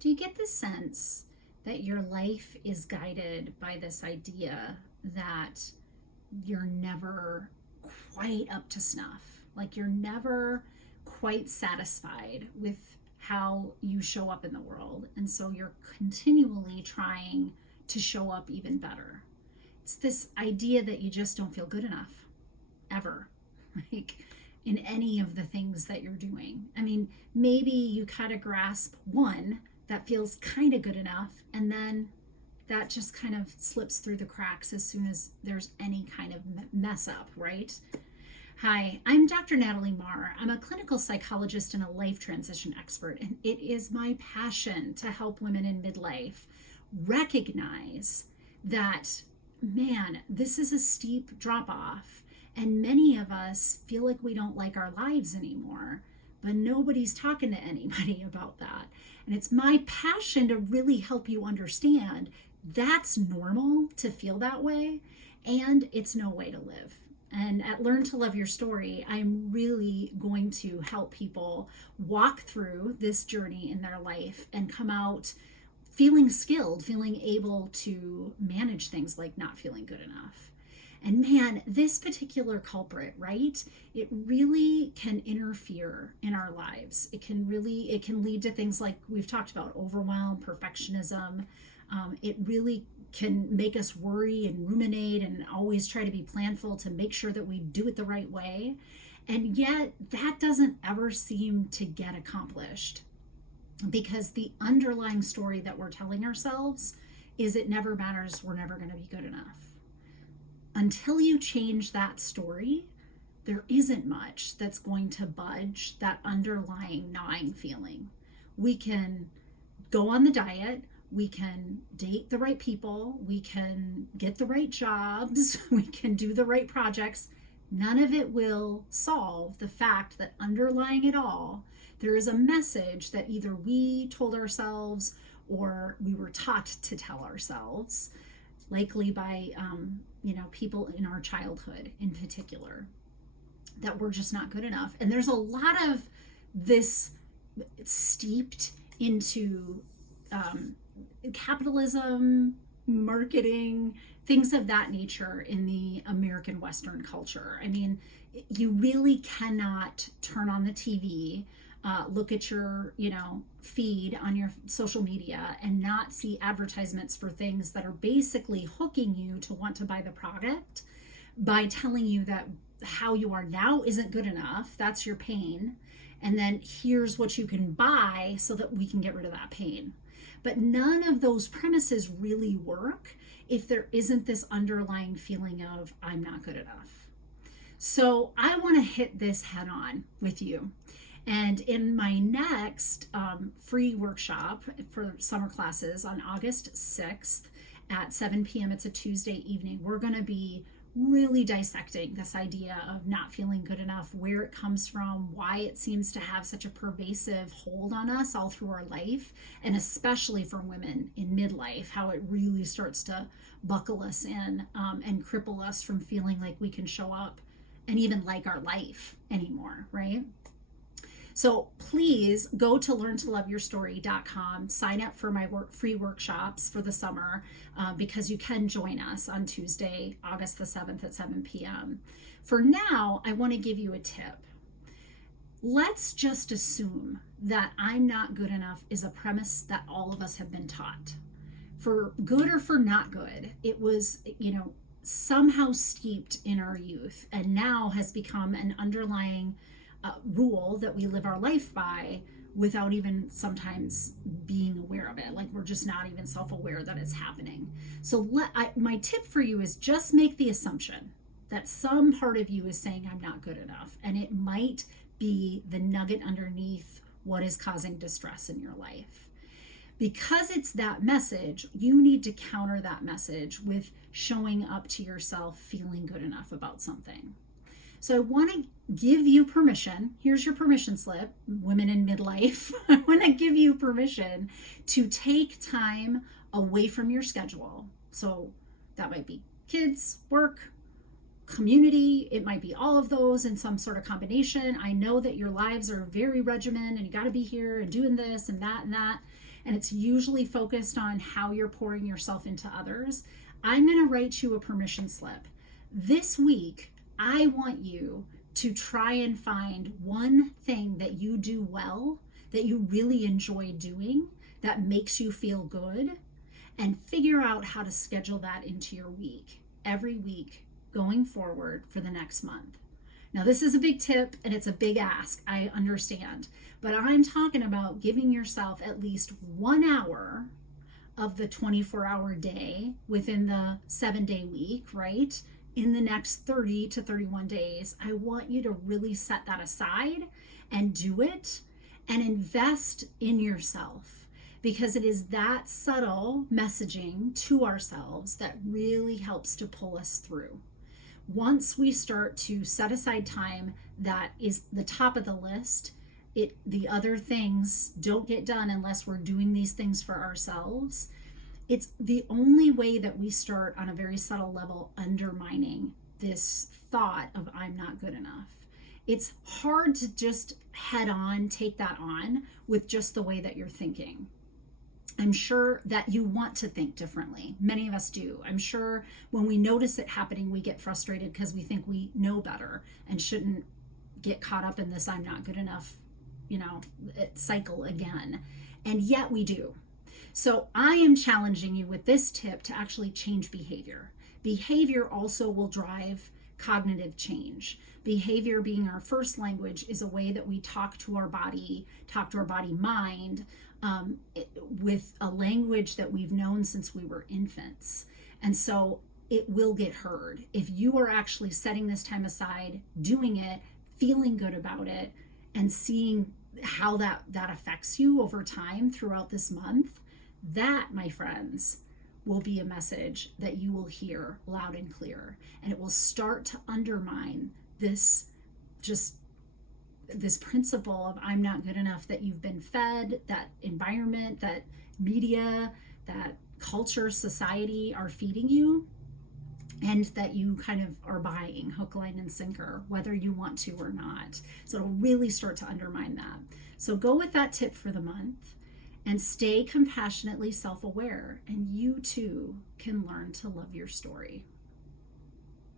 Do you get the sense that your life is guided by this idea that you're never quite up to snuff? Like you're never quite satisfied with how you show up in the world. And so you're continually trying to show up even better. It's this idea that you just don't feel good enough ever. Like in any of the things that you're doing. I mean, maybe you kind of grasp one that feels kind of good enough, and then that just kind of slips through the cracks as soon as there's any kind of mess up, right? Hi, I'm Dr. Natalie Marr. I'm a clinical psychologist and a life transition expert, and it is my passion to help women in midlife recognize that, man, this is a steep drop off, and many of us feel like we don't like our lives anymore, but nobody's talking to anybody about that. And it's my passion to really help you understand that's normal to feel that way, and it's no way to live. And at Learn to Love Your Story, I'm really going to help people walk through this journey in their life and come out feeling skilled, feeling able to manage things like not feeling good enough. And man, this particular culprit, right? It really can interfere in our lives. It can lead to things like we've talked about, overwhelm, perfectionism. It really can make us worry and ruminate and always try to be planful to make sure that we do it the right way. And yet that doesn't ever seem to get accomplished because the underlying story that we're telling ourselves is it never matters, we're never going to be good enough. Until you change that story, there isn't much that's going to budge that underlying gnawing feeling. We can go on the diet, we can date the right people, we can get the right jobs, we can do the right projects. None of it will solve the fact that underlying it all, there is a message that either we told ourselves or we were taught to tell ourselves, likely by people in our childhood in particular, that we're just not good enough. And there's a lot of this steeped into capitalism, marketing, things of that nature in the American Western culture. I mean, you really cannot turn on the TV, look at your, feed on your social media and not see advertisements for things that are basically hooking you to want to buy the product by telling you that how you are now isn't good enough. That's your pain. And then here's what you can buy so that we can get rid of that pain. But none of those premises really work if there isn't this underlying feeling of I'm not good enough. So I want to hit this head on with you. And in my next free workshop for summer classes on August 6th at 7 p.m., it's a Tuesday evening, we're going to be really dissecting this idea of not feeling good enough, where it comes from, why it seems to have such a pervasive hold on us all through our life, and especially for women in midlife, how it really starts to buckle us in and cripple us from feeling like we can show up and even like our life anymore, right? So please go to learntoloveyourstory.com, sign up for my free workshops for the summer because you can join us on Tuesday, August the 7th at 7 p.m. For now, I want to give you a tip. Let's just assume that I'm not good enough is a premise that all of us have been taught. For good or for not good, it was, somehow steeped in our youth and now has become an underlying rule that we live our life by without even sometimes being aware of it. Like we're just not even self-aware that it's happening. So my tip for you is just make the assumption that some part of you is saying I'm not good enough, and it might be the nugget underneath what is causing distress in your life. Because it's that message, you need to counter that message with showing up to yourself feeling good enough about something. So I want to give you permission. Here's your permission slip, women in midlife. I want to give you permission to take time away from your schedule. So that might be kids, work, community. It might be all of those in some sort of combination. I know that your lives are very regimented and you got to be here and doing this and that and that. and it's usually focused on how you're pouring yourself into others, I'm going to write you a permission slip. This week, I want you to try and find one thing that you do well, that you really enjoy doing, that makes you feel good, and figure out how to schedule that into your week, every week going forward for the next month. Now, this is a big tip and it's a big ask, I understand, but I'm talking about giving yourself at least 1 hour of the 24-hour day within the 7-day week, right? In the next 30 to 31 days, I want you to really set that aside and do it and invest in yourself, because it is that subtle messaging to ourselves that really helps to pull us through. Once we start to set aside time that is the top of the list, the other things don't get done unless we're doing these things for ourselves. It's the only way that we start on a very subtle level undermining this thought of I'm not good enough. It's hard to just head on take that on with just the way that you're thinking. I'm sure that you want to think differently. Many of us do. I'm sure when we notice it happening, we get frustrated because we think we know better and shouldn't get caught up in this I'm not good enough, cycle again. And yet we do. So I am challenging you with this tip to actually change behavior. Behavior also will drive cognitive change. Behavior, being our first language, is a way that we talk to our body mind, with a language that we've known since we were infants. And so it will get heard. If you are actually setting this time aside, doing it, feeling good about it, and seeing how that affects you over time throughout this month, that, my friends, will be a message that you will hear loud and clear. And it will start to undermine this principle of I'm not good enough that you've been fed, that environment, that media, that culture, society are feeding you, and that you kind of are buying hook, line, and sinker, whether you want to or not. So it'll really start to undermine that. So go with that tip for the month and stay compassionately self-aware, and you too can learn to love your story.